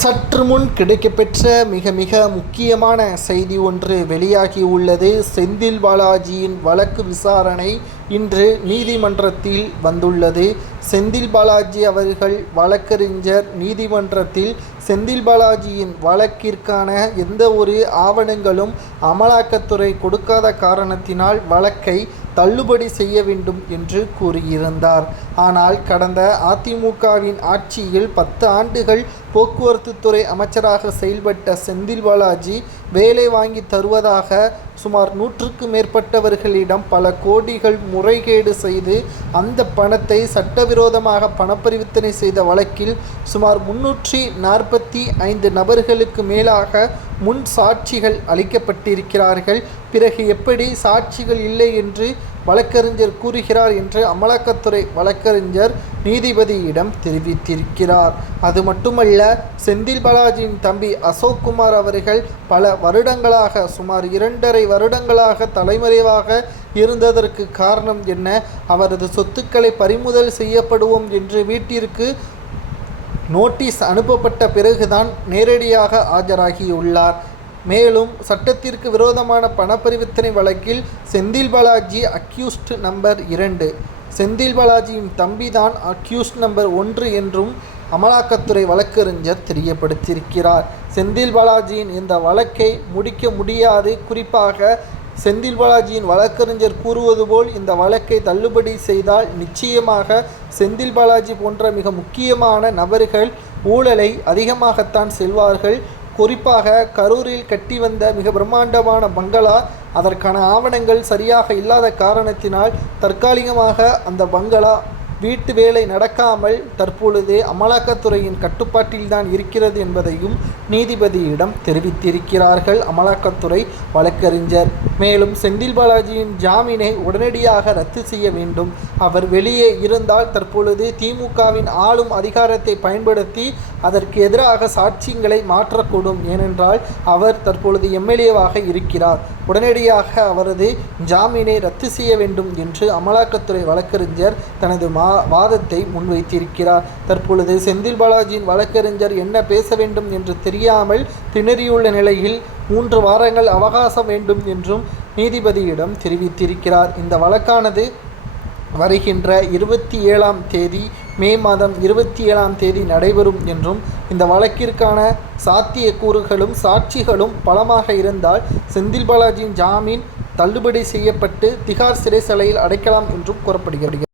சற்று முன் கிடைக்கப்பெற்ற மிக மிக முக்கியமான செய்தி ஒன்று வெளியாகியுள்ளது. செந்தில் பாலாஜியின் வழக்கு விசாரணை இன்று நீதிமன்றத்தில் வந்துள்ளது. செந்தில் பாலாஜி அவர்கள் வழக்கறிஞர் நீதிமன்றத்தில் செந்தில் பாலாஜியின் வழக்கிற்கான எந்த ஒரு ஆவணங்களும் அமலாக்கத்துறை கொடுக்காத காரணத்தினால் வழக்கை தள்ளுபடி செய்ய வேண்டும் என்று கூறியிருந்தார். ஆனால் கடந்த அதிமுகவின் ஆட்சியில் 10 ஆண்டுகள் போக்குவரத்து துறை அமைச்சராக செயல்பட்ட செந்தில் பாலாஜி வேலை வாங்கி தருவதாக சுமார் 100க்கும் மேற்பட்டவர்களிடம் பல கோடிகள் முறைகேடு செய்து அந்த பணத்தை சட்டவிரோதமாக பணப்பரிவர்த்தனை செய்த வழக்கில் சுமார் 345 நபர்களுக்கு மேலாக முன் சாட்சிகள் அளிக்கப்பட்டிருக்கிறார்கள். பிறகு எப்படி சாட்சிகள் இல்லை என்று வழக்கறிஞர் கூறுகிறார் என்று அமலாக்கத்துறை வழக்கறிஞர் நீதிபதியிடம் தெரிவித்திருக்கிறார். அது மட்டுமல்ல, செந்தில் பாலாஜியின் தம்பி அசோக்குமார் அவர்கள் பல வருடங்களாக சுமார் 2.5 வருடங்களாக தலைமறைவாக இருந்ததற்கு காரணம் என்ன? அவரது சொத்துக்களை பறிமுதல் செய்யப்படுவோம் என்று வீட்டிற்கு நோட்டீஸ் அனுப்பப்பட்ட பிறகுதான் நேரடியாக ஆஜராகியுள்ளார். மேலும் சட்டத்திற்கு விரோதமான பணப்பரிவர்த்தனை வழக்கில் செந்தில் பாலாஜி அக்யூஸ்ட் நம்பர் 2, செந்தில் பாலாஜியின் தம்பிதான் அக்யூஸ்ட் நம்பர் 1 என்றும் அமலாக்கத்துறை வழக்கறிஞர் தெரியப்படுத்தியிருக்கிறார். செந்தில் பாலாஜியின் இந்த வழக்கை முடிக்க முடியாது. குறிப்பாக செந்தில் பாலாஜியின் வழக்கறிஞர் கூறுவது போல் இந்த வழக்கை தள்ளுபடி செய்தால் நிச்சயமாக செந்தில் பாலாஜி போன்ற மிக முக்கியமான நபர்கள் ஊழலை அதிகமாகத்தான் செல்வார்கள். குறிப்பாக கரூரில் கட்டி வந்த மிக பிரம்மாண்டமான பங்களா, அதற்கான ஆவணங்கள் சரியாக இல்லாத காரணத்தினால் தற்காலிகமாக அந்த பங்களா வீட்டு வேலை நடக்காமல் தற்பொழுது அமலாக்கத்துறையின் கட்டுப்பாட்டில்தான் இருக்கிறது என்பதையும் நீதிபதியிடம் தெரிவித்திருக்கிறார்கள் அமலாக்கத்துறை வழக்கறிஞர். மேலும் செந்தில் பாலாஜியின் ஜாமீனை உடனடியாக ரத்து செய்ய வேண்டும். அவர் வெளியே இருந்தால் தற்பொழுது திமுகவின் ஆளும் அதிகாரத்தை பயன்படுத்தி அதற்கு எதிராக சாட்சியங்களை மாற்றக்கூடும். ஏனென்றால் அவர் தற்பொழுது எம்எல்ஏவாக இருக்கிறார். உடனடியாக அவரது ஜாமீனை ரத்து செய்ய வேண்டும் என்று அமலாக்கத்துறை வழக்கறிஞர் தனது வாதத்தை முன்வைத்திருக்கிறார். தற்பொழுது செந்தில் பாலாஜியின் வழக்கறிஞர் என்ன பேச வேண்டும் என்று தெரியாமல் திணறியுள்ள நிலையில் 3 வாரங்கள் அவகாசம் வேண்டும் என்றும் நீதிபதியிடம் தெரிவித்திருக்கிறார். இந்த வழக்கானது வருகின்ற 27ஆம் தேதி மே மாதம் 27ஆம் தேதி நடைபெறும் என்றும் இந்த வழக்கிற்கான சாத்தியக்கூறுகளும் சாட்சிகளும் பலமாக இருந்தால் செந்தில் பாலாஜியின் ஜாமீன் தள்ளுபடி செய்யப்பட்டு திகார் சிறைச்சாலையில் அடைக்கலாம் என்றும் கூறப்படுகிறது.